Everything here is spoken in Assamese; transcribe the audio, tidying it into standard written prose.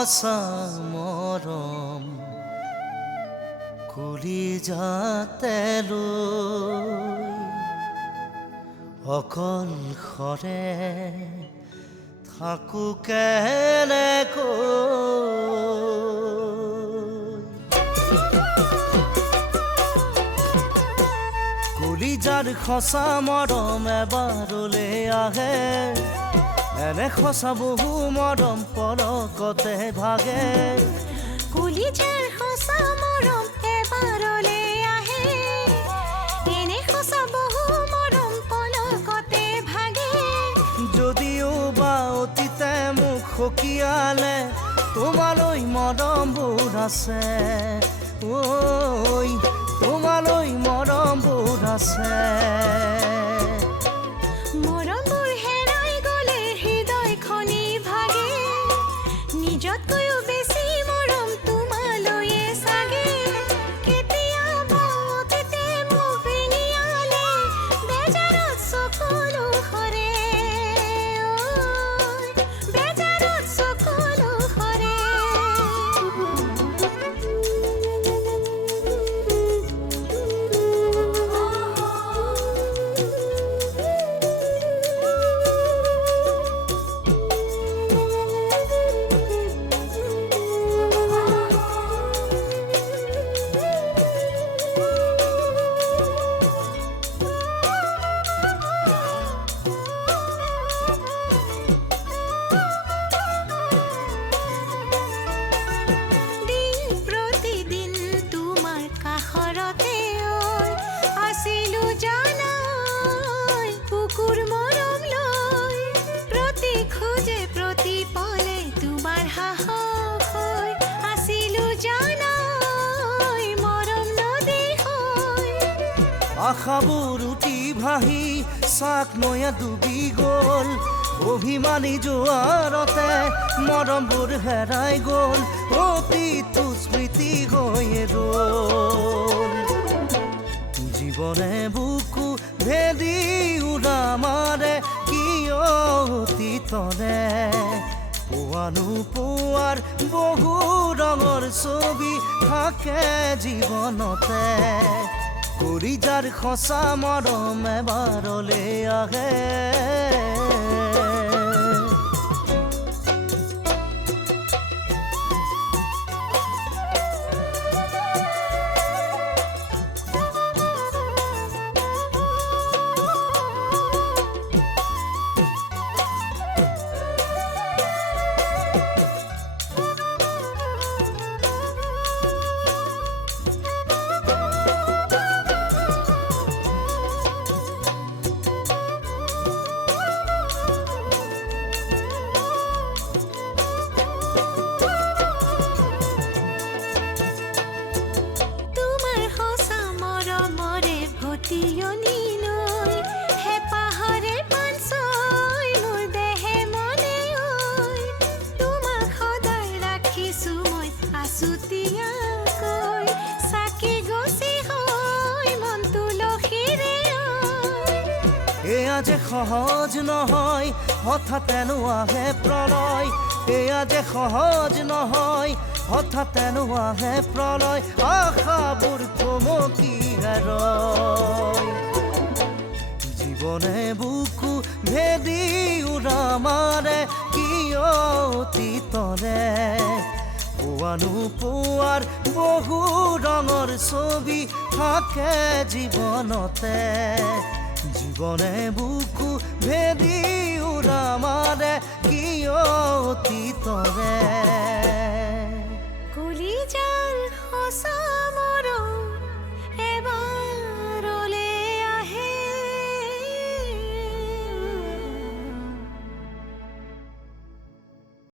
সঁচা মৰম কলিজাতে লৈ অকলশৰে থাকো কেনেকৈ কলিজাৰ সঁচা মৰম এবাৰলৈ আহে এনে সঁচা বহু মৰম পলকতে ভাগে কলিজাৰ সঁচা মৰম এবাৰলৈ আহে এনে সঁচা বহু মৰম পলকতে ভাগে যদিও বা অতীতে মোক সকিয়ালে তোমালৈ মৰমবোৰ আছে ঐ তোমালৈ মৰমবোৰ আছে মৰমবোৰ হেৰাই গ'লে হৃদয়খনি ভাগে নিজতকৈও বেছি মৰম তোমালৈয়ে চাগে কেতিয়াবা অতীতে মোক বিনিয়ালে বেজাৰত চকুলো সৰে বেজাৰত চকুলো সৰে আশাবোৰ উঠি ভাহি চাক নৈয়া ডুবি গ'ল অভিমানী জোৱাৰতে মৰমবোৰ হেৰাই গ'ল অতীতো স্মৃতি হৈয়ে ৰ'ল জীৱনে বুকু ভেদি উৰা মাৰে কিয় অতীতৰে পোৱা নোপোৱাৰ বহু ৰঙৰ ছবি থাকে জীৱনতে কলিজাৰ সঁচা মৰম এবাৰলৈ আহে এয়া যে সহজ নহয় হঠাৎ আহে প্ৰলয় এয়া যে সহজ নহয় হঠাৎ আহে প্ৰলয় আশাবোৰ থমকি ৰয় জীৱনে বুকু ভেদি উৰা মাৰে কিয় অতীতৰে পোৱা নোপোৱাৰ বহু ৰঙৰ ছবি থাকে জীৱনতে জীৱনে বুকু ভেদি উৰা মাৰে কিয় অতীতৰে কলিজাৰ সঁচা